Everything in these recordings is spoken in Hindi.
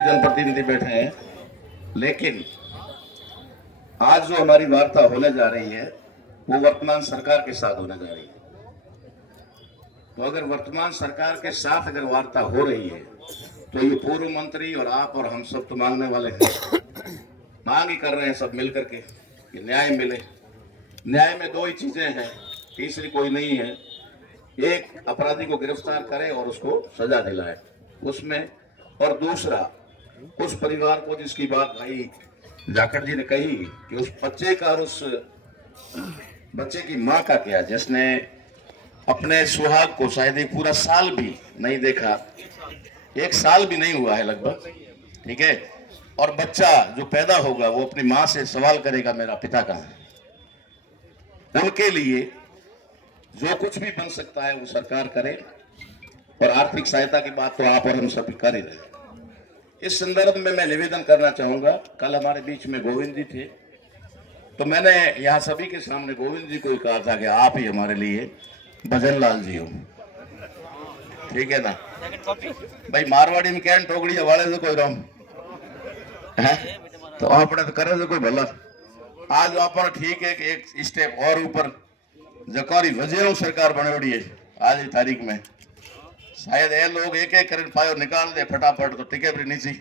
जनप्रतिनिधि बैठे हैं, लेकिन आज जो हमारी वार्ता होने जा रही है वो वर्तमान सरकार के साथ होने जा रही है। तो अगर वर्तमान सरकार के साथ अगर वार्ता हो रही है तो ये पूर्व मंत्री और आप और हम सब तो मांगने वाले हैं, मांग ही कर रहे हैं सब मिलकर के कि न्याय मिले। न्याय में दो ही चीजें हैं, तीसरी कोई नहीं है। एक, अपराधी को गिरफ्तार करे और उसको सजा दिलाए उसमें, और दूसरा उस परिवार को जिसकी बात भाई जाखड़ जी ने कही कि उस बच्चे का और उस बच्चे की माँ का क्या, जिसने अपने सुहाग को शायद एक पूरा साल भी नहीं देखा, 1 साल भी नहीं हुआ है लगभग, ठीक है, और बच्चा जो पैदा होगा वो अपनी माँ से सवाल करेगा मेरा पिता कहाँ है। उनके लिए जो कुछ भी बन सकता है वो सरकार करे, और आर्थिक सहायता की बात तो आप और हम सभी कर ही रहे। इस संदर्भ में मैं निवेदन करना चाहूंगा, कल हमारे बीच में गोविंद जी थे, तो मैंने यहाँ सभी के सामने गोविंद जी को ही कहा था कि आप ही हमारे लिए भजन लाल जी हो, ठीक है ना भाई। मारवाड़ी में क्या टोकड़ी वाले से कोई रम है तो आपने तो करे कोई भला। आज आप ठीक है कि एक स्टेप और ऊपर जकारी वजह सरकार बने है आज की तारीख में, शायद ये लोग एक एक कर पायो निकाल दे फटाफट तो टिके भी नीचे।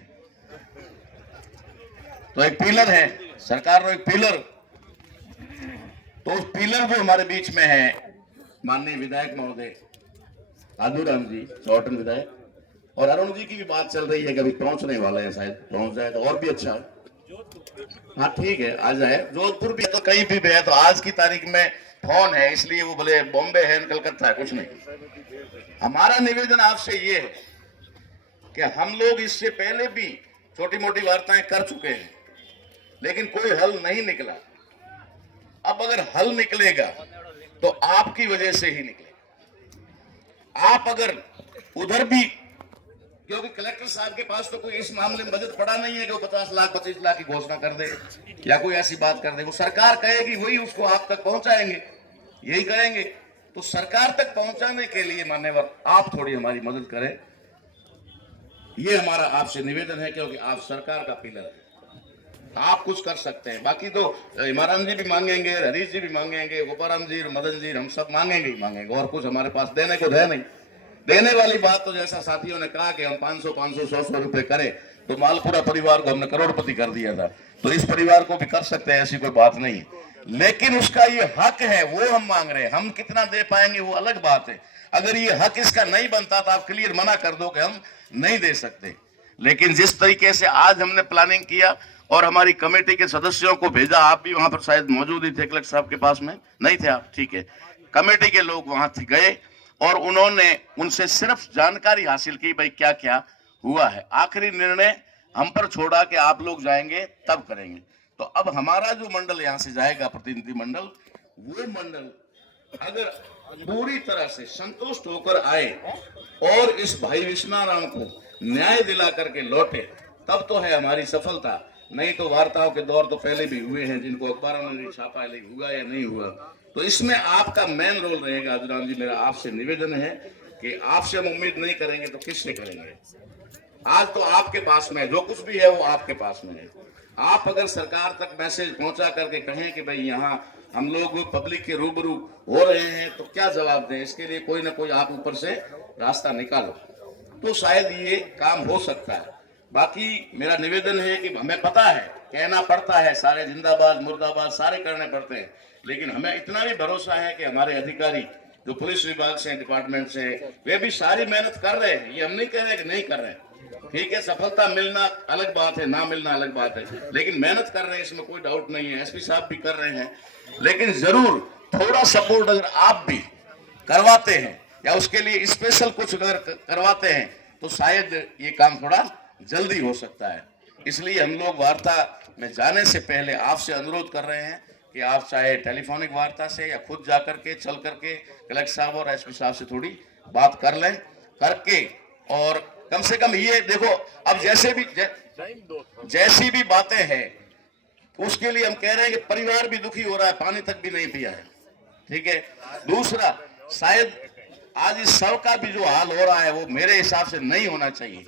तो एक पिलर है सरकार नो, एक पिलर, तो उस पिलर जो हमारे बीच में है माननीय विधायक महोदय आदूराम जी, चौटन विधायक, और अरुण जी की भी बात चल रही है कि अभी पहुंचने वाले हैं, शायद पहुंच जाए तो और भी अच्छा है। हाँ ठीक है, आ जाए। जोधपुर भी तो कहीं भी है, तो आज की तारीख में फोन है इसलिए वो बोले बॉम्बे है कलकत्ता है, कुछ नहीं। हमारा निवेदन आपसे ये है कि हम लोग इससे पहले भी छोटी मोटी वार्ताएं कर चुके हैं, लेकिन कोई हल नहीं निकला। अब अगर हल निकलेगा तो आपकी वजह से ही निकलेगा। आप अगर उधर भी, क्योंकि कलेक्टर साहब के पास तो कोई इस मामले में बजट पड़ा नहीं है कि वो 50 लाख 25 लाख की घोषणा कर दे या कोई ऐसी बात कर दे। वो सरकार कहेगी वही उसको आप तक पहुंचाएंगे, यही करेंगे। तो सरकार तक पहुंचाने के लिए मान्यवर आप थोड़ी हमारी मदद करें, ये हमारा आपसे निवेदन है, क्योंकि आप सरकार का पिलर है, आप कुछ कर सकते हैं। बाकी तो इमरान जी भी मांगेंगे, हरीश जी भी मांगेंगे, गोपाराम जी, मदन जी, हम सब मांगेंगे ही मांगेंगे, और कुछ हमारे पास देने को है नहीं। देने वाली बात तो जैसा साथियों ने कहा कि हम 500 500 100 रुपए करें, तो मालपुरा परिवार को हमने करोड़पति कर दिया था, तो इस परिवार को भी कर सकते हैं, ऐसी कोई बात नहीं। लेकिन उसका ये हक है, वो हम मांग रहे हैं। हम कितना दे पाएंगे वो अलग बात है। अगर ये हक इसका नहीं बनता तो आप क्लियर मना कर दो कि हम नहीं दे सकते। लेकिन जिस तरीके से आज हमने प्लानिंग किया और हमारी कमेटी के सदस्यों को भेजा, आप भी वहां पर शायद मौजूद ही थे, कलेक्टर साहब के पास में नहीं थे आप, ठीक है, कमेटी के लोग वहां गए और उन्होंने उनसे सिर्फ जानकारी हासिल की भाई क्या क्या हुआ है। आखिरी निर्णय हम पर छोड़ा कि आप लोग जाएंगे तब करेंगे। तो अब हमारा जो मंडल यहाँ से जाएगा, प्रतिनिधि मंडल, वो मंडल अगर पूरी तरह से संतुष्ट होकर आए और इस भाई विश्वनारायण को न्याय दिला करके लौटे, तब तो है हमारी सफलता। नहीं तो वार्ताओं के दौर तो पहले भी हुए हैं जिनको अखबारों में छापा है, हुआ या नहीं हुआ। तो इसमें आपका मेन रोल रहेगा। अजराम जी, मेरा आपसे निवेदन है कि आपसे हम उम्मीद नहीं करेंगे तो किससे करेंगे। आज तो आपके पास में जो कुछ भी है वो आपके पास में है। आप अगर सरकार तक मैसेज पहुंचा करके कहें कि भाई यहाँ हम लोग पब्लिक के रूबरू हो रहे हैं, तो क्या जवाब दें। इसके लिए कोई ना कोई आप ऊपर से रास्ता निकालो, तो शायद ये काम हो सकता है। बाकी मेरा निवेदन है कि हमें पता है कहना पड़ता है, सारे जिंदाबाद मुर्दाबाद सारे करने पड़ते हैं, लेकिन हमें इतना भी भरोसा है कि हमारे अधिकारी जो पुलिस विभाग से, डिपार्टमेंट से, वे भी सारी मेहनत कर रहे हैं। ये हम नहीं कह रहे कि नहीं कर रहे हैं, ठीक है, सफलता मिलना अलग बात है, ना मिलना अलग बात है, लेकिन मेहनत कर रहे हैं, इसमें कोई डाउट नहीं है। एसपी साहब भी कर रहे हैं, लेकिन जरूर थोड़ा सपोर्ट अगर आप भी करवाते हैं या उसके लिए स्पेशल कुछ अगर करवाते हैं तो शायद ये काम थोड़ा जल्दी हो सकता है। इसलिए हम लोग वार्ता में जाने से पहले आपसे अनुरोध कर रहे हैं कि आप चाहे टेलीफोनिक वार्ता से या खुद जाकर के चल करके कलेक्टर साहब और एसपी साहब से थोड़ी बात कर लें, करके और कम से कम ये देखो, अब जैसी भी बातें हैं उसके लिए हम कह रहे हैं कि परिवार भी दुखी हो रहा है, पानी तक भी नहीं पिया है, ठीक है। दूसरा, शायद आज इस शव का भी जो हाल हो रहा है वो मेरे हिसाब से नहीं होना चाहिए,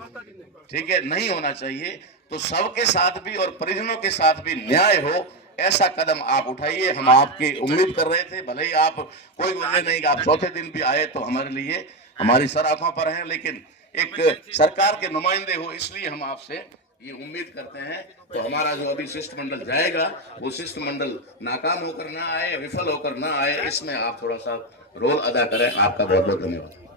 ठीक है, नहीं होना चाहिए। तो सबके साथ भी और परिजनों के साथ भी न्याय हो, ऐसा कदम आप उठाइए। हम आपकी उम्मीद कर रहे थे, भले ही आप कोई वजह नहीं कि आप चौथे दिन भी आए तो हमारे लिए हमारी सर आंखों पर हैं, लेकिन एक सरकार के नुमाइंदे हो, इसलिए हम आपसे ये उम्मीद करते हैं। तो हमारा जो अभी शिष्टमंडल जाएगा, वो शिष्टमंडल नाकाम होकर ना आए, विफल होकर ना आए, इसमें आप थोड़ा सा रोल अदा करें। आपका बहुत बहुत धन्यवाद।